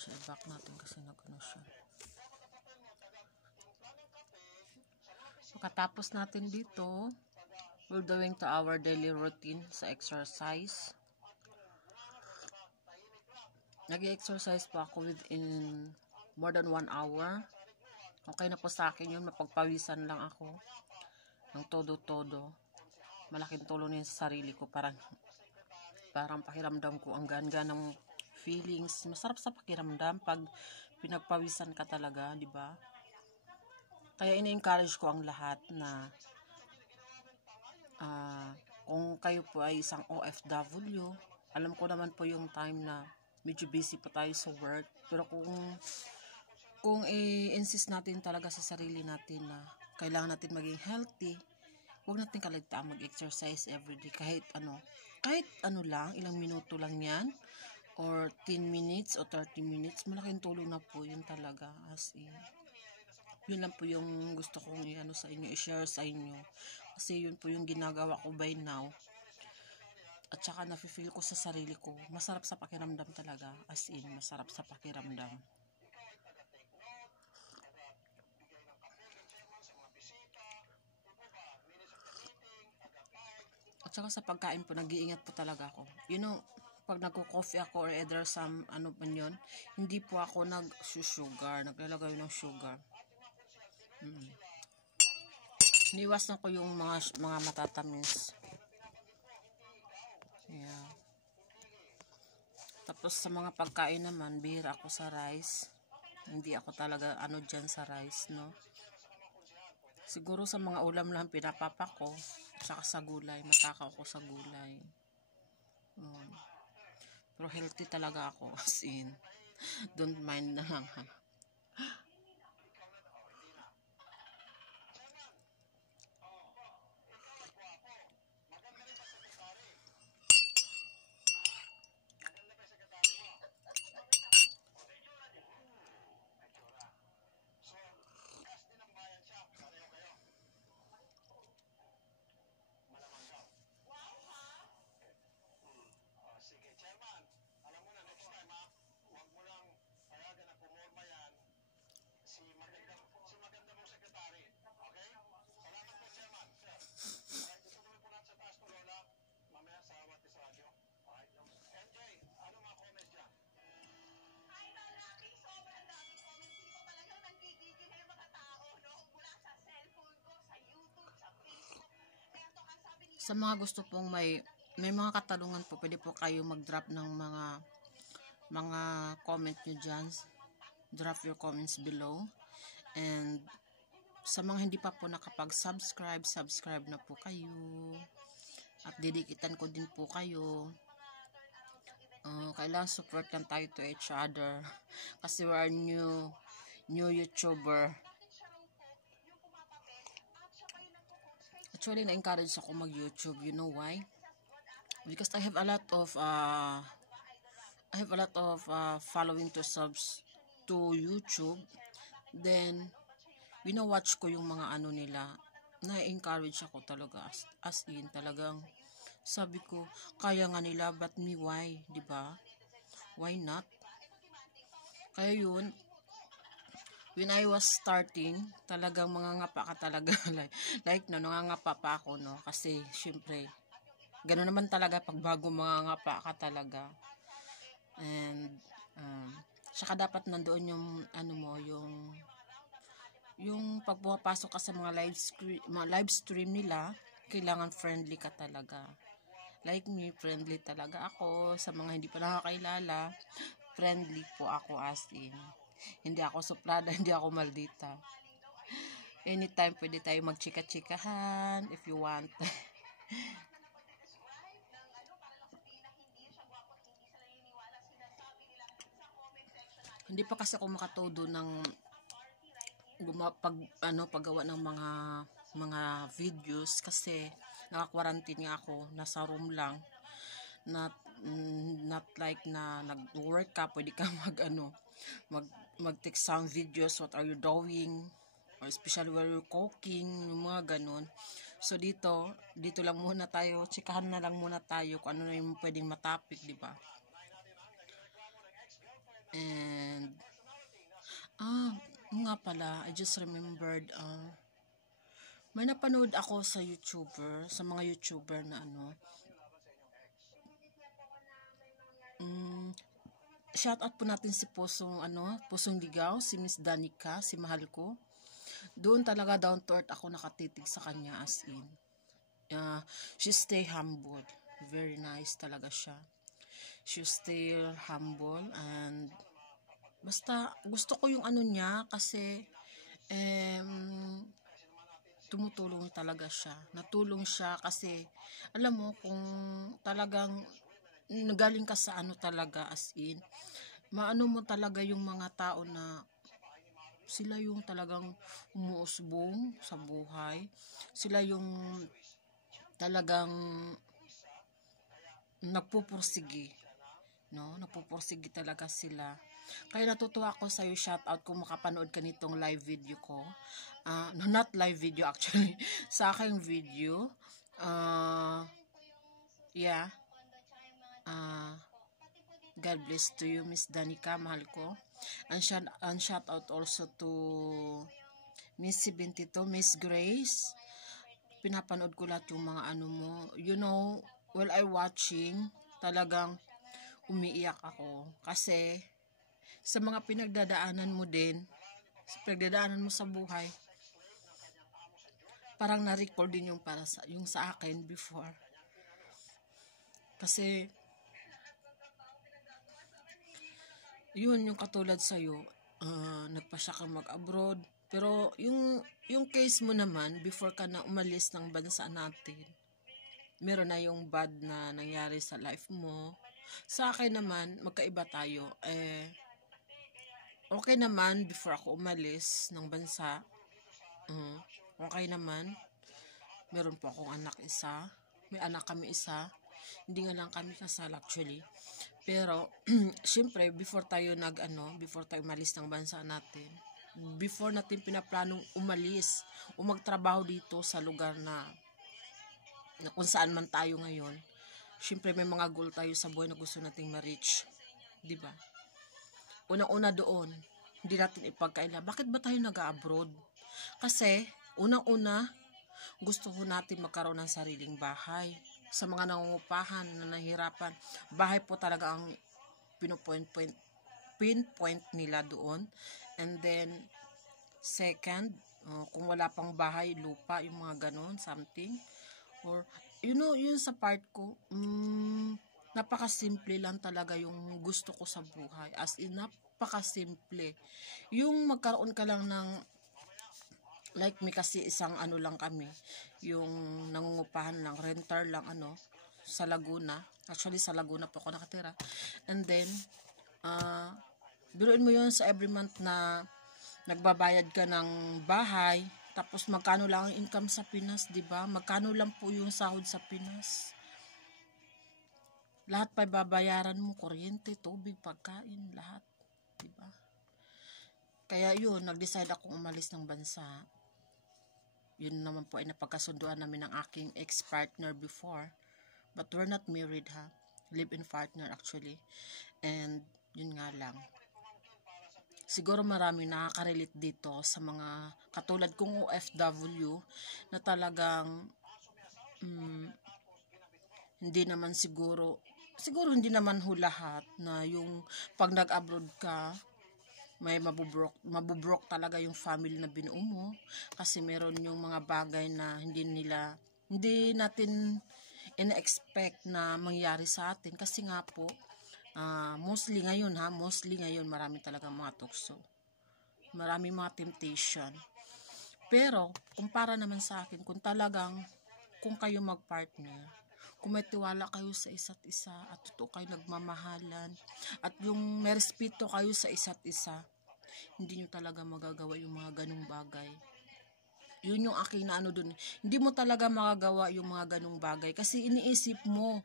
siya. I-back natin kasi nag-ano siya. Pagkatapos natin dito, we're doing to our daily routine sa exercise. Nag-exercise po ako within more than 1 hour. Okay na po sa akin yun. Mapagpawisan lang ako ng todo-todo. Malaking tulong yun sa sarili ko. Parang pakiramdam ko ang ganda ng feelings. Masarap sa pakiramdam pag pinagpawisan ka talaga, di ba? Kaya ina-encourage ko ang lahat na kung kayo po ay isang OFW, alam ko naman po yung time na medyo busy pa tayo sa work. Pero kung i-insist natin talaga sa sarili natin na kailangan natin maging healthy, huwag natin kaligtaan mag-exercise everyday. Kahit ano lang, ilang minuto lang yan, or 10 minutes o 30 minutes, malaking tulong na po yun talaga. As in, yun lang po yung gusto kong sa inyo, i-share sa inyo. Kasi yun po yung ginagawa ko by now. At saka nafe-feel ko sa sarili ko, masarap sa pakiramdam talaga. As in, masarap sa pakiramdam. At saka sa pagkain po, nag-iingat po talaga ako. Pag nagko-coffee ako or either some yun, hindi po ako nag-sugar, naglalagay ng sugar. Niiwasan ko yung mga matatamis. Yeah. Tapos sa mga pagkain naman, bihira ako sa rice. Hindi ako talaga dyan sa rice, no? Siguro sa mga ulam lang pinapapa ko, saka sa gulay, matakaw ako sa gulay. Pero healthy talaga ako, as in. Don't mind na lang, ha? Sa mga gusto pong may mga katanungan po, pwede po kayo mag-drop ng mga comment nyo dyan. Drop your comments below. And sa mga hindi pa po nakapag-subscribe, subscribe na po kayo. At didikitan ko din po kayo. Kailangan support lang tayo to each other. Kasi we are new YouTuber. Actually, na-encourage ako mag-YouTube. You know why? Because I have a lot of following to subs to YouTube. Then watch ko yung mga nila. Na-encourage ako talaga. As in, talagang sabi ko, kaya nga nila, but me, why? Diba? Why not? Kaya yun, when I was starting, talagang mangangapa ka talaga. Nangangapa pa ako, no? Kasi, syempre, gano'n naman talaga pag bago mangangapa ka talaga. And, saka dapat nandoon yung, yung pag pumapasok ka sa mga live stream nila, kailangan friendly ka talaga. Like me, friendly talaga ako. Sa mga hindi pa nakakailala, friendly po ako as in. Hindi ako suplada, hindi ako maldita. Anytime pwede tayo magchika-chikahan if you want. Hindi pa kasi ako makatodo ng paggawa ng mga videos kasi naka-quarantine nga ako, nasa room lang. Not like na nag-work ka, pwede ka mag-take some videos, what are you doing, or especially where you're cooking, yung mga ganun. So dito lang muna tayo, chikahan na lang muna tayo kung ano na yung pwedeng matapik, di ba? And nga pala, I just remembered, may napanood ako sa sa mga YouTuber na shout out po natin si Pusong Ligaw, si Miss Danica, si mahal ko. Doon talaga down to earth ako nakatitig sa kanya, as in. She stay humble. Very nice talaga siya. She still humble, and basta gusto ko yung niya kasi tumutulong talaga siya. Natulong siya kasi alam mo kung talagang nagaling ka sa talaga, as in, maano mo talaga yung mga tao na sila yung talagang umuusbong sa buhay. Sila yung talagang nagpupursige, no? Nagpupursige talaga sila. Kaya natutuwa ako sa iyo, shout out kung makapanood ka nitong live video ko. No, not live video actually. Sa aking video. Yeah. God bless to you, Miss Danica, mahal ko. And shout out also to Miss 72, Miss Grace. Pinapanood ko lahat yung mga mo. You know, while I watching, talagang umiiyak ako. Kasi, sa mga pinagdadaanan mo din, sa pinagdadaanan mo sa buhay, parang na-recall din yung sa akin before. Kasi, yun yung katulad sa'yo, nagpasya kang mag-abroad, pero yung case mo naman, before ka na umalis ng bansa natin, meron na yung bad na nangyari sa life mo. Sa akin naman, magkaiba tayo. Okay naman before ako umalis ng bansa. Okay naman. Meron po akong anak isa. May anak kami isa. Hindi nga lang kami kasal actually. Pero, syempre, before tayo umalis ng bansa natin, before natin pinaplanong umalis o magtrabaho dito sa lugar na kung saan man tayo ngayon, syempre may mga goal tayo sa buhay na gusto nating ma-reach. Diba? Unang-una doon, hindi natin ipagkaila, bakit ba tayo nag-abroad? Kasi, unang-una, gusto ko natin magkaroon ng sariling bahay. Sa mga nangungupahan na nahirapan, bahay po talaga ang pinpoint nila doon. And then, second, kung wala pang bahay, lupa, yung mga ganon, something. Or, yun sa part ko, napakasimple lang talaga yung gusto ko sa buhay. As in, napakasimple. Yung magkaroon ka lang ng, like may kasi isang lang kami, yung nangungupahan lang, renter lang sa Laguna. Actually sa Laguna po ako nakatira. And then, biruin mo yun sa every month na nagbabayad ka ng bahay, tapos magkano lang ang income sa Pinas, di ba? Magkano lang po yung sahod sa Pinas? Lahat pa babayaran mo, kuryente, tubig, pagkain, lahat, di ba? Kaya yun, nag-decide akong umalis ng bansa. Yun naman po ay napagkasunduan namin ng aking ex-partner before. But we're not married, ha? Live-in partner actually. And yun nga lang. Siguro marami nakaka-relate dito sa mga katulad kong OFW na talagang hindi naman siguro hindi naman lahat na yung pag nag-abroad ka, may mabubrok talaga yung family na binuo mo kasi meron yung mga bagay na hindi natin ina-expect na mangyari sa atin kasi nga po mostly ngayon marami talaga mga tukso, marami mga temptation. Pero kumpara naman sa akin, kung kayo mag-partner, kung may tiwala kayo sa isa't isa at totoo kayo nagmamahalan at yung may respeto kayo sa isa't isa, hindi nyo talaga magagawa yung mga ganung bagay. Yun yung aking dun. Hindi mo talaga magagawa yung mga ganung bagay kasi iniisip mo,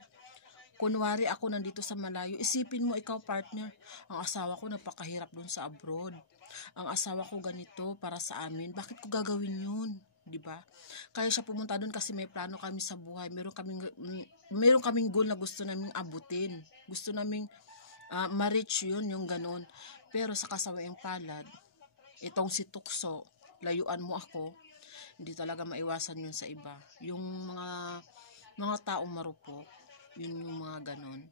kunwari ako nandito sa malayo, isipin mo ikaw partner, ang asawa ko napakahirap dun sa abroad, ang asawa ko ganito para sa amin, bakit ko gagawin yun? Diba? Kaya siya pumunta doon kasi may plano kami sa buhay. Meron kaming goal na gusto naming abutin. Gusto naming ma-reach yun, yung ganon. Pero sa kasawiang palad, Itong si tukso, layuan mo ako, hindi talaga maiwasan yun sa iba. Yung mga taong marupok, yun yung mga ganon.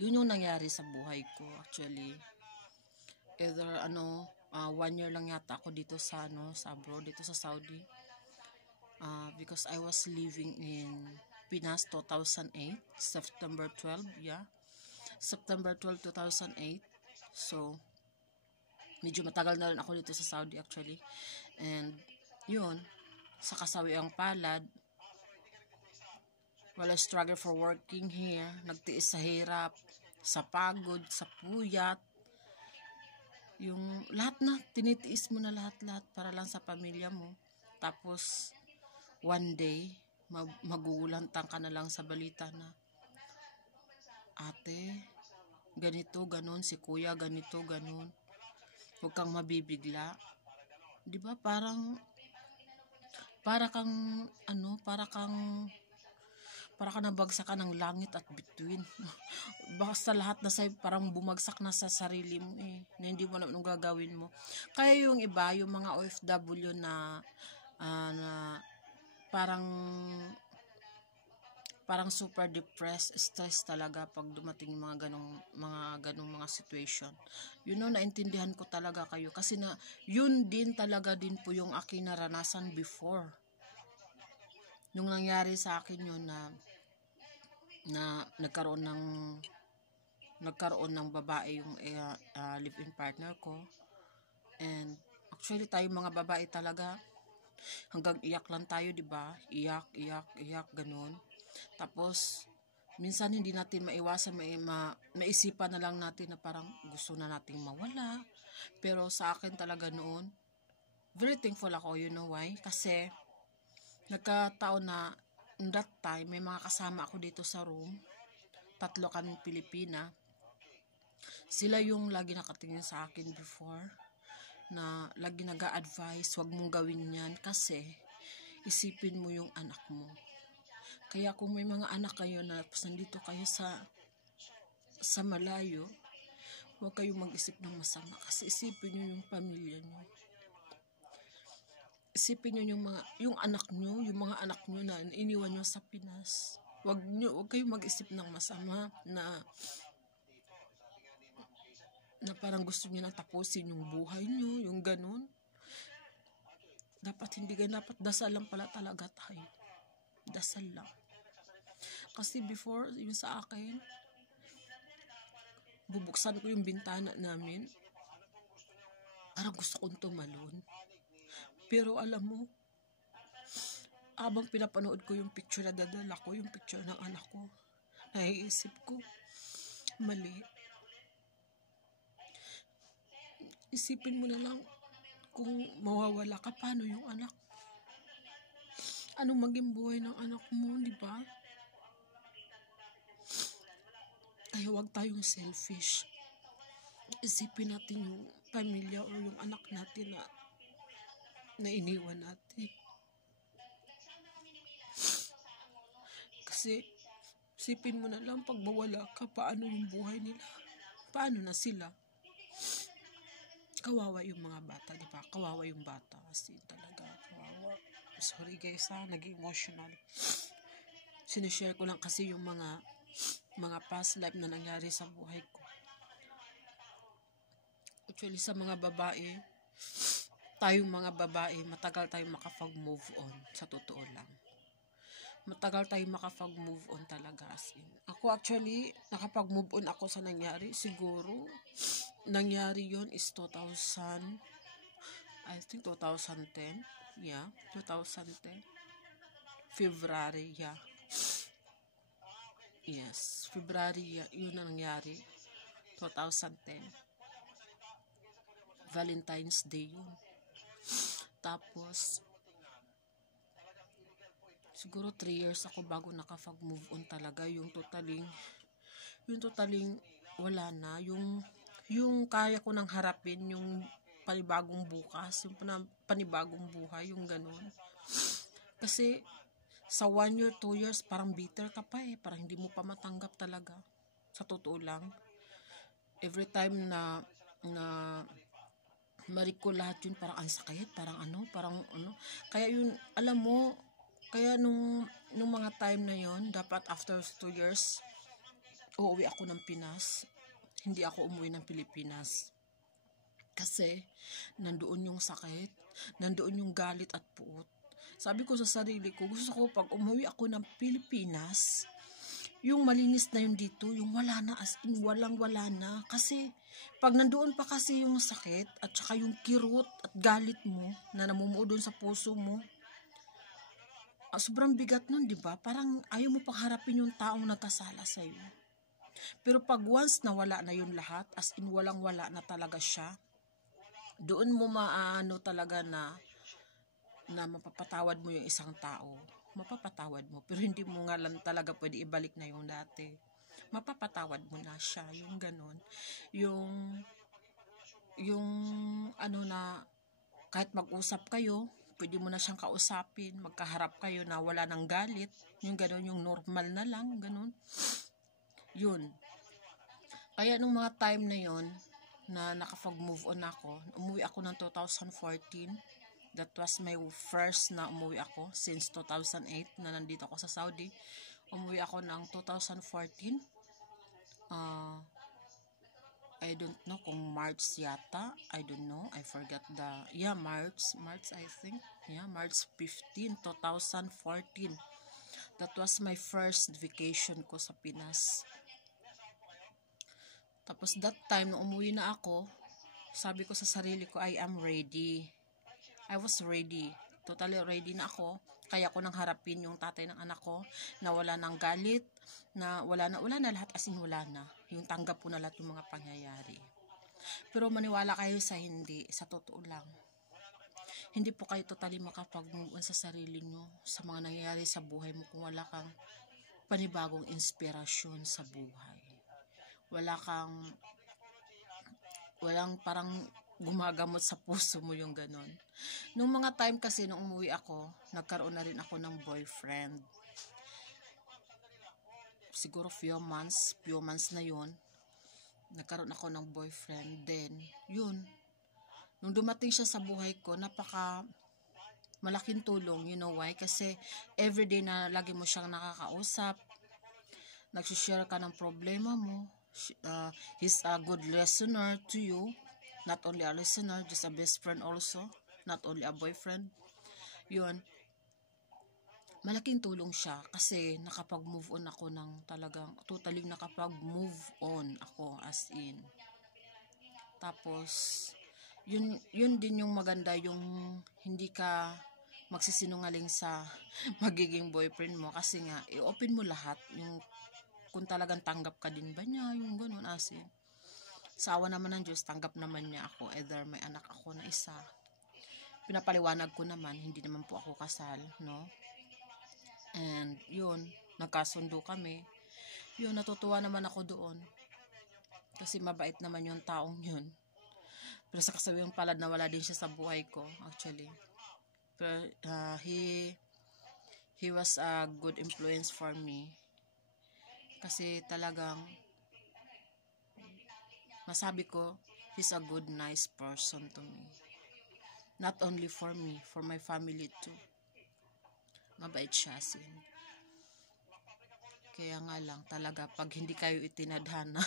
Yun yung nangyari sa buhay ko actually. Either 1 year lang yata ako dito sa sa abroad, dito sa Saudi. Because I was living in Pinas 2008, September 12, yeah. September 12, 2008. So, medyo matagal na rin ako dito sa Saudi actually. And, yun, sa kasawiang palad, while I struggle for working here, nagtiis sa hirap, sa pagod, sa puyat, yung lahat na, tinitiis mo na lahat-lahat para lang sa pamilya mo. Tapos, one day, magugulantang ka na lang sa balita na, ate, ganito, ganon, si kuya, ganito, ganon. Huwag kang mabibigla. Diba, para kang nabagsakan ng langit at bituin. Basta lahat na sa'yo parang bumagsak na sa sarili mo na hindi mo alam anong gagawin mo. Kaya yung iba, yung mga OFW na parang super depressed, stress talaga pag dumating yung mga ganong mga situation. Naintindihan ko talaga kayo kasi na yun din talaga din po yung aking naranasan before. Nung nangyari sa akin yun na nagkaroon ng babae yung live-in partner ko. And actually tayo mga babae talaga hanggang iyak lang tayo, 'di ba? Iyak ganun. Tapos minsan hindi natin maiwasan, maisipan na lang natin na parang gusto na nating mawala. Pero sa akin talaga noon, very thankful ako, you know why? Kasi nagkataon na that time may mga kasama ako dito sa room. 3 kaming Pilipina. Sila yung lagi nakatingin sa akin before, na lagi nag-a-advise, wag mong gawin yan kasi isipin mo yung anak mo. Kaya kung may mga anak kayo na nandito kayo sa malayo, huwag kayong mag-isip ng masama kasi isipin nyo yung pamilya nyo. Isipin nyo yung anak nyo, yung mga anak nyo na iniwan nyo sa Pinas. Huwag kayong mag-isip ng masama na parang gusto nyo na tapusin yung buhay nyo, yung ganun. Dapat dasal lang pala talaga tayo. Dasal lang. Kasi before, yung sa akin, bubuksan ko yung bintana namin. Parang gusto kong tumalon. Pero alam mo, habang pinapanood ko yung picture na dadala ko, yung picture ng anak ko, naiisip ko, mali. Isipin mo na lang, kung mawawala ka, paano yung anak? Anong maging buhay ng anak mo, di ba? Kaya huwag tayong selfish. Isipin natin yung pamilya o yung anak natin na iniwan natin. Kasi, isipin mo na lang, pag mawala ka, paano yung buhay nila? Paano na sila? Kawawa yung mga bata, di ba? Kawawa yung bata. Kasi talaga, kawawa. Sorry guys naging emotional. Sinishare ko lang kasi yung mga past life na nangyari sa buhay ko. Actually, sa mga babae, tayong mga babae, matagal tayong makapag-move on, sa totoo lang. Matagal tayong makapag-move on talaga. As in. Ako actually, nakapag-move on ako sa nangyari. Siguro, nangyari yon is 2010. Yeah, 2010. February, yeah. Yes, February, yun na nangyari. 2010. Valentine's Day yun. Tapos, siguro 3 years ako bago nakapag-move on talaga. Yung totaling wala na. Yung kaya ko nang harapin, yung panibagong bukas, yung panibagong buhay, yung ganun. Kasi, sa 1 year, 2 years, parang bitter ka pa parang hindi mo pa matanggap talaga. Sa totoo lang. Every time na Balik ko lahat yun, parang ang sakit, parang ano. Kaya yun, alam mo, kaya nung mga time na yun, dapat after 2 years, uuwi ako ng Pinas. Hindi ako umuwi ng Pilipinas. Kasi, nandoon yung sakit, nandoon yung galit at puot. Sabi ko sa sarili ko, gusto ko pag umuwi ako ng Pilipinas, yung malinis na yun dito, yung wala na, as in walang-wala na. Kasi, pag nandoon pa kasi yung sakit, at saka yung kirot at galit mo, na namumuo doon sa puso mo, sobrang bigat nun, di ba? Parang ayaw mo pang harapin yung taong nagkasala sa'yo. Pero pag once na wala na yun lahat, as in walang-wala na talaga siya, doon mo maano talaga na mapapatawad mo yung isang tao. Mapapatawad mo, pero hindi mo nga lang talaga pwede ibalik na yung dati. Mapapatawad mo na siya, yung ganon. Yung ano na, kahit mag-usap kayo, pwede mo na siyang kausapin, magkaharap kayo na wala nang galit, yung ganon, yung normal na lang, ganon. Yun. Kaya nung mga time na yun, na nakapag-move on ako, umuwi ako ng 2014. That was my first na umuwi ako since 2008 na nandito ako sa Saudi. Umuwi ako ng 2014. I don't know kung March yata. I don't know. I forgot March I think. Yeah, March 15, 2014. That was my first vacation ko sa Pinas. Tapos that time, nung umuwi na ako, sabi ko sa sarili ko, I am ready. I was ready. Totally ready na ako. Kaya ko nang harapin yung tatay ng anak ko, na wala nang galit, na wala na lahat, as in wala na. Yung tanggap po na lahat yung mga pangyayari. Pero maniwala kayo sa hindi, sa totoo lang. Hindi po kayo totally makapag-move on sa sarili nyo, sa mga nangyayari sa buhay mo kung wala kang panibagong inspirasyon sa buhay. Walang parang gumagamot sa puso mo yung ganon. Nung mga time kasi nung umuwi ako, nagkaroon na rin ako ng boyfriend. Siguro few months na yun, nagkaroon ako ng boyfriend. Then, yun, nung dumating siya sa buhay ko, napaka malaking tulong, you know why? Kasi everyday na lagi mo siyang nakakausap, nagsishare ka ng problema mo. He's a good listener to you, not only a listener, just a best friend also, not only a boyfriend. Yun, malaking tulong siya kasi nakapag-move on ako ng talagang totally nakapag-move on ako, as in. Tapos yun din yung maganda, yung hindi ka magsisinungaling sa magiging boyfriend mo, kasi nga i-open mo lahat, yung kung talagang tanggap ka din ba niya, yung gano'n, as in. Sa awa naman ng Diyos, tanggap naman niya ako, either may anak ako na isa. Pinapaliwanag ko naman, hindi naman po ako kasal, no? And yun, nagkasundo kami. Yun, natutuwa naman ako doon. Kasi mabait naman yung taong yun. Pero sa kasabihang palad na wala din siya sa buhay ko, actually. Pero he was a good influence for me. Kasi talagang masabi ko, he's a good, nice person to me. Not only for me, for my family too. Mabait siya, sin. Kaya nga lang talaga, pag hindi kayo itinadhana,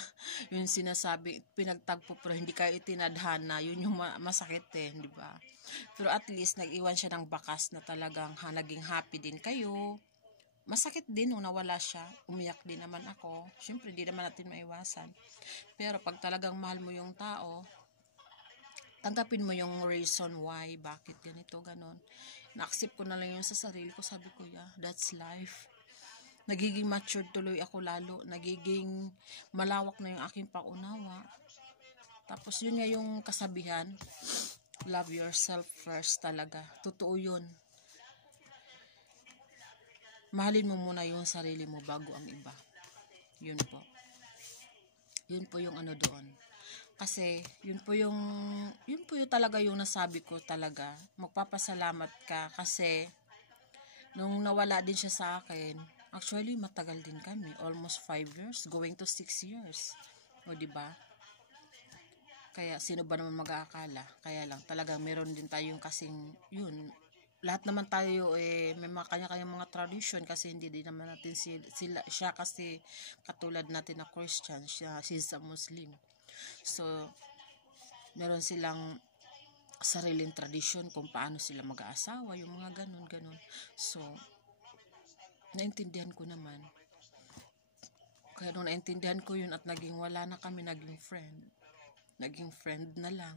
yung sinasabi, pinagtagpo pero hindi kayo itinadhana, yun yung masakit di ba? Pero at least, nag-iwan siya ng bakas na talagang naging happy din kayo. Masakit din nung nawala siya, umiyak din naman ako. Siyempre, di naman natin maiwasan. Pero pag talagang mahal mo yung tao, tanggapin mo yung reason why, bakit ganito, ganon. Na-accept ko na lang yun sa sarili ko, sabi ko, yeah, that's life. Nagiging matured tuloy ako lalo, nagiging malawak na yung aking paunawa. Tapos yun nga yung kasabihan, love yourself first talaga. Totoo yun. Mahalin mo muna yung sarili mo bago ang iba. Yun po. Yun po yung ano doon. Kasi yun po yung talaga yung nasabi ko talaga. Magpapasalamat ka kasi nung nawala din siya sa akin, actually matagal din kami, almost 5 years, going to 6 years. O diba? Kaya sino ba naman mag-aakala? Kaya lang talagang meron din tayong kasing yun. Lahat naman tayo may mga kanya-kanyang mga tradition kasi hindi din naman natin siya kasi katulad natin na Christian, she's a Muslim. So meron silang sariling tradition kung paano sila mag-aasawa, yung mga ganun. So naintindihan ko naman. Kaya nung naintindihan ko yun at naging wala na kami, naging friend na lang.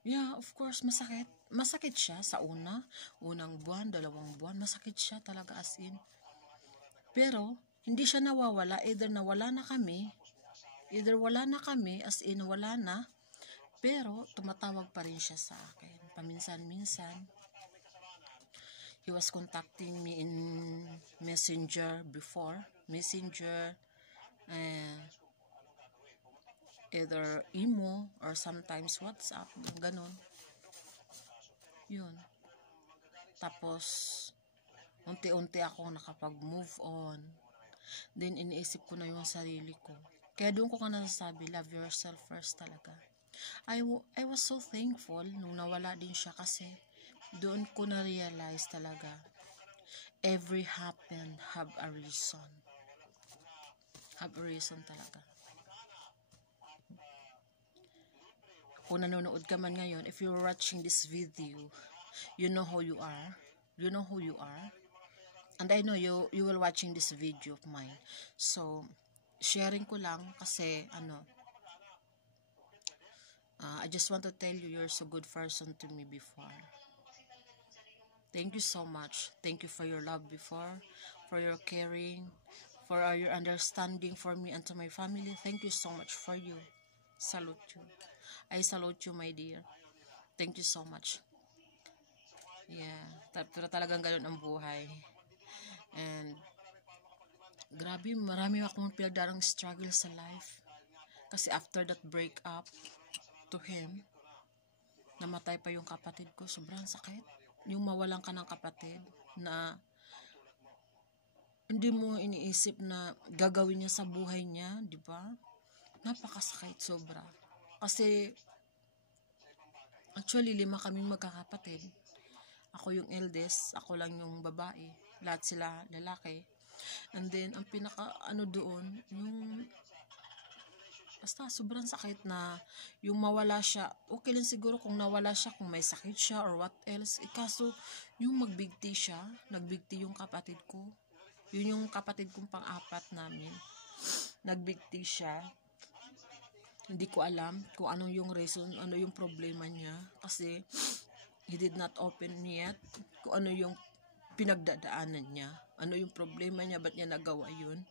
Yeah, of course, masakit. Masakit siya sa unang buwan, 2 buwan, masakit siya talaga as in. Pero, hindi siya nawawala, either wala na kami as in wala na, pero tumatawag pa rin siya sa akin, paminsan-minsan. He was contacting me in Messenger before, either emo or sometimes WhatsApp, ganun. Yun. Tapos, unti-unti ako nakapag-move on. Then, iniisip ko na yung sarili ko. Kaya doon ko ka nasasabi, love yourself first talaga. I was so thankful nung nawala din siya kasi doon ko na-realize talaga, every happen have a reason. Have a reason talaga. Kung nanonood ka man ngayon, if you're watching this video, you know who you are. And I know you will watching this video of mine. So, sharing ko lang kasi I just want to tell you, you're so good person to me before. Thank you so much. Thank you for your love before, for your caring, for your understanding for me and to my family. Thank you so much for you. Salute you. I salute you, my dear. Thank you so much. Yeah, pero talagang ganun ang buhay. And grabe, marami akong pinagdarang struggle sa life. Kasi after that breakup to him, namatay pa yung kapatid ko. Sobrang sakit. Yung mawalan ka ng kapatid na hindi mo iniisip na gagawin niya sa buhay niya, di ba? Napakasakit sobra. Kasi actually 5 kaming magkakapatid. Ako yung eldest, ako lang yung babae, lahat sila lalaki. And then ang pinaka doon, yung basta sobrang sakit na yung mawala siya. Okay lang siguro kung nawala siya, kung may sakit siya or what else. Kaso yung nagbigti yung kapatid ko. Yun yung kapatid kong pang-4 namin. Nagbigti siya. Hindi ko alam kung anong yung reason, ano yung problema niya. Kasi he did not open yet kung ano yung pinagdadaanan niya. Ano yung problema niya, ba't niya nagawa yun.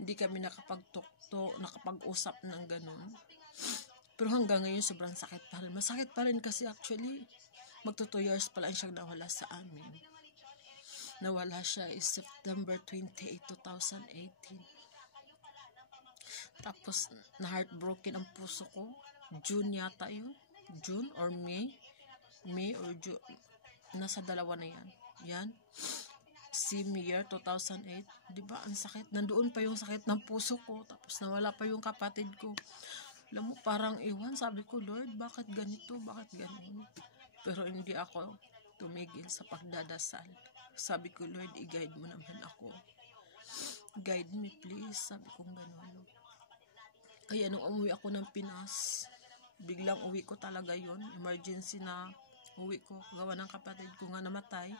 Hindi kami nakapag-usap ng ganun. Pero hanggang ngayon sobrang sakit pa rin. Masakit pa rin kasi actually magto 2 years pa lang siyang nawala sa amin. Nawala siya is September 28, 2018. Tapos, na-heartbroken ang puso ko. June yata yun. June or May. May or June. Nasa 2 na yan. Yan. Same year, 2008. Diba, ang sakit. Nandoon pa yung sakit ng puso ko. Tapos, nawala pa yung kapatid ko. Alam mo, parang iwan. Sabi ko, Lord, bakit ganito? Bakit ganito? Pero hindi ako tumigil sa pagdadasal. Sabi ko, Lord, i-guide mo naman ako. Guide me, please. Sabi ko, gano'n. Kaya nung umuwi ako ng Pinas, biglang uwi ko talaga yun. Emergency na uwi ko. Gawa ng kapatid ko nga namatay.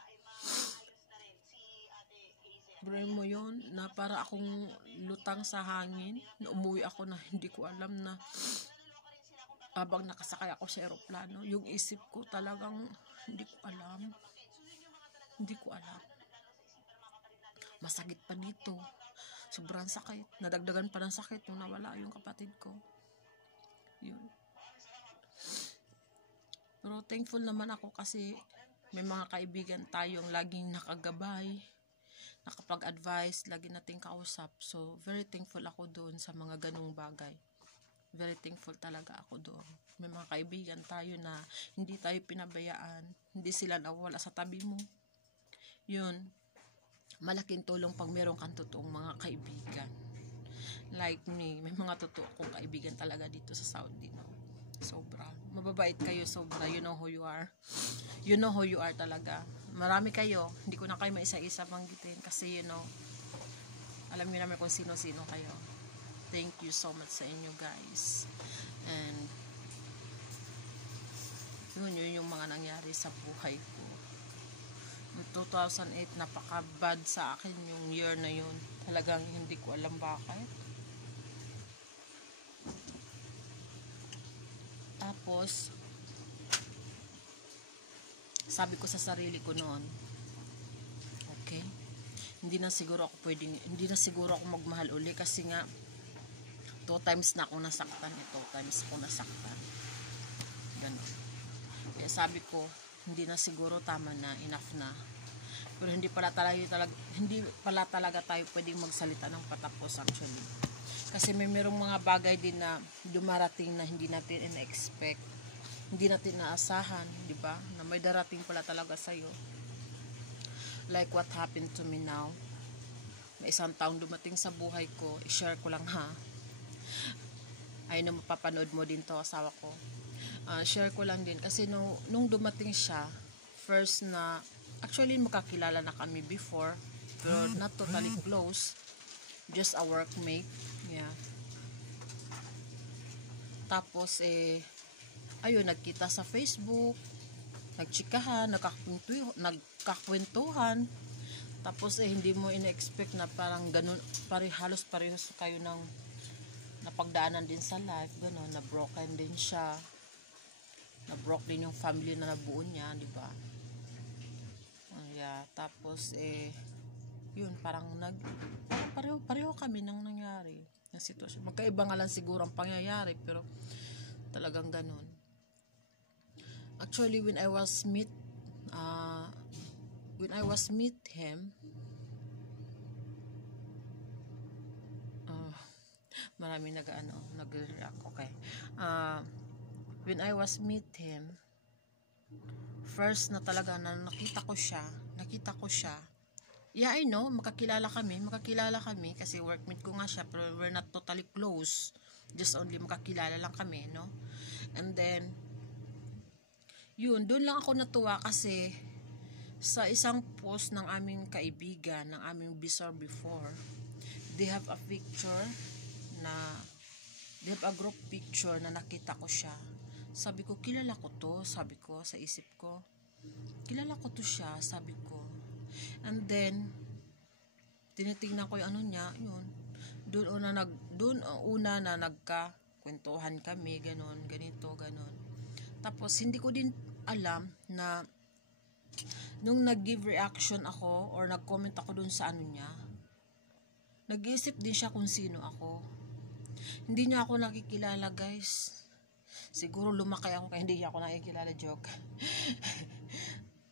Bro mo yun, na para akong lutang sa hangin. Na umuwi ako na hindi ko alam na habang nakasakay ako sa aeroplano, yung isip ko talagang hindi ko alam. Masakit pa dito. Sobrang sakit. Nadagdagan pa ng sakit nung nawala yung kapatid ko. Yun. Pero thankful naman ako kasi may mga kaibigan tayong laging nakagabay, nakapag-advise, lagi nating kausap. So, very thankful ako doon sa mga ganung bagay. Very thankful talaga ako doon. May mga kaibigan tayo na hindi tayo pinabayaan. Hindi sila nawala sa tabi mo. Yun. Malaking tulong pag meron kang totoong mga kaibigan like me, may mga totoo kong kaibigan talaga dito sa Saudi, no? Sobra. Mababait kayo, sobra. You know who you are. You know who you are talaga. Marami kayo. Hindi ko na kayo maisa-isa banggitin kasi alam niyo naman kung sino-sino kayo. Thank you so much sa inyo, guys. And yun yung mga nangyari sa buhay ko. 2008, napaka-bad sa akin yung year na yun. Talagang hindi ko alam bakit. Tapos, sabi ko sa sarili ko noon, okay, hindi na siguro ako magmahal uli kasi nga 2 times na ako nasaktan, 2 times ako nasaktan. Ganun. Kaya sabi ko, hindi na siguro, tama na, enough na. Pero hindi pala talaga tayo pwedeng magsalita ng patapos actually. Kasi merong mga bagay din na dumarating na hindi natin in-expect. Hindi natin naasahan, di ba? Na may darating pala talaga sa'yo. Like what happened to me now. May 1 taong dumating sa buhay ko. I-share ko lang ha. Ay na mapapanood mo din to, asawa ko. Share ko lang din. Kasi nung dumating siya, first na, actually makakilala na kami before. Pero not totally close. Just a workmate. Yeah. Tapos ayun, nagkita sa Facebook, nagchikahan, nagkakwentuhan. Tapos hindi mo ina-expect na parang ganun, halos parehas kayo ng napagdaanan din sa life, ganun, na broken din siya. Na broke din yung family na nabuo niya, di ba? Yeah, tapos yun, parang pareho kami nang nangyari na sitwasyon. Magkaiba nga lang siguro ang pangyayari, pero talagang ganun. Actually, when I was meet him, marami nag-react. Okay. When I was meet him, first na talaga na nakita ko siya. Yeah, I know, makakilala kami kasi workmate ko nga siya, pero we're not totally close. Just only makakilala lang kami, no? And then, yun, doon lang ako natuwa kasi sa isang post ng aming kaibigan, ng aming bisor before, they have a group picture na nakita ko siya. Sabi ko, kilala ko to, sabi ko sa isip ko. Kilala ko to siya, sabi ko. And then, tinitingnan ko yung ano niya, yun. Doon una na nagka-kwentuhan kami, ganon, ganito, ganon. Tapos, hindi ko din alam na nung nag-give reaction ako or nag-comment ako doon sa ano niya, nag-iisip din siya kung sino ako. Hindi niya ako nakikilala, guys. Siguro lumaki ako kaya hindi niya ako nakikilala, joke.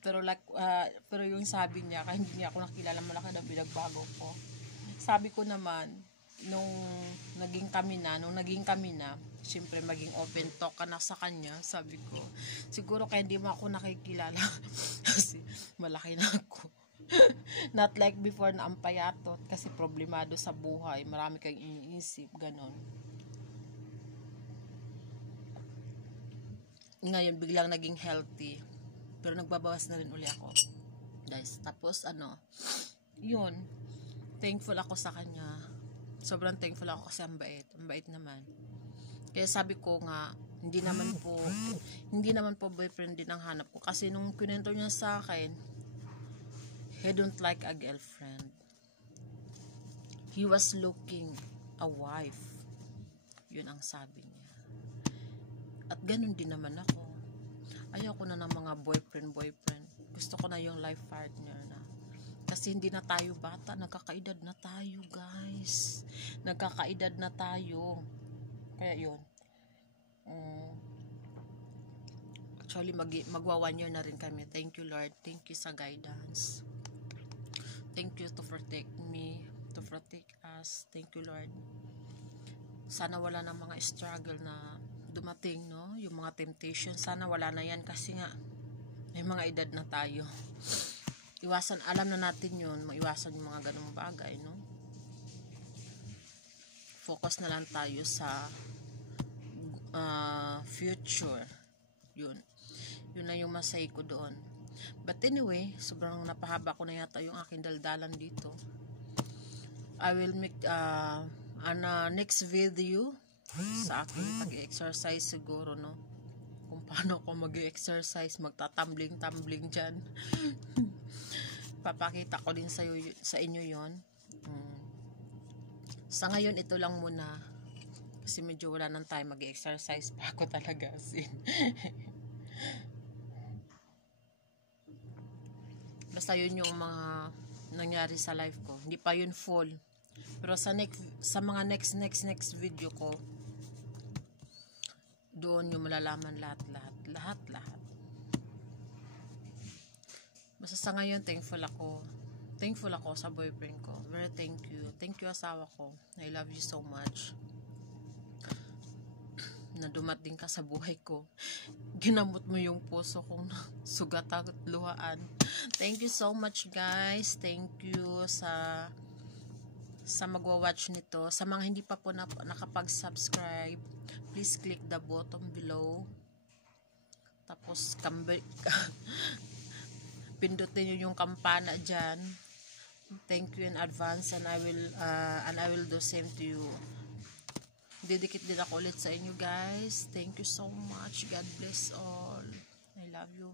Pero yung sabi niya, kaya hindi niya ako nakilala, malaki na pinagbago ko. Sabi ko naman, nung naging kami na, siyempre maging open talk ka na sa kanya, sabi ko, siguro kaya hindi mo ako nakikilala kasi malaki na ako. Not like before na ang payatot kasi problemado sa buhay, marami kang iniisip, ganon. Ngayon biglang naging healthy, pero nagbabawas na rin uli ako, guys. Tapos yun, thankful ako sa kanya, sobrang thankful ako kasi ang bait naman. Kaya sabi ko nga, hindi naman po boyfriend din ang hanap ko, kasi nung kinento niya sa akin, he don't like a girlfriend, he was looking a wife, yun ang sabi niya. At ganun din naman ako. Ayoko na ng mga boyfriend. Gusto ko na yung life partner na. Kasi hindi na tayo bata. Nagkakaedad na tayo, guys. Nagkakaedad na tayo. Kaya yun. Actually, magwa 1 year na rin kami. Thank you, Lord. Thank you sa guidance. Thank you to protect me. To protect us. Thank you, Lord. Sana wala na mga struggle na dumating, no? Yung mga temptation, sana wala na yan kasi nga may mga edad na tayo. Alam na natin yun, maiwasan yung mga ganung bagay, no? focus na lang tayo sa future. Yun na yung masay ko doon. But anyway, sobrang napahaba ko na yata yung aking daldalan dito. I will make next video sa aking pag-exercise siguro, no, kung paano ako mag-exercise, magtatambling-tambling dyan. Papakita ko din sa inyo yon. Sa ngayon, ito lang muna. Kasi medyo wala nang time mag-exercise pa ako talaga. Basta yun yung mga nangyari sa life ko. Hindi pa yun full. Pero sa mga next video ko, doon yung malalaman lahat. Basta sa ngayon, thankful ako sa boyfriend ko. Very thank you asawa ko. I love you so much na dumating ka sa buhay ko. Ginamot mo yung puso kong sugat at luhaan. Thank you so much, guys. Thank you sa magwa-watch nito. Sa mga hindi pa po nakapag-subscribe, please click the button below. Tapos pindutin nyo yung kampana dyan. Thank you in advance, and I will do same to you. Didikit din ako ulit sa inyo, guys. Thank you so much. God bless all. I love you.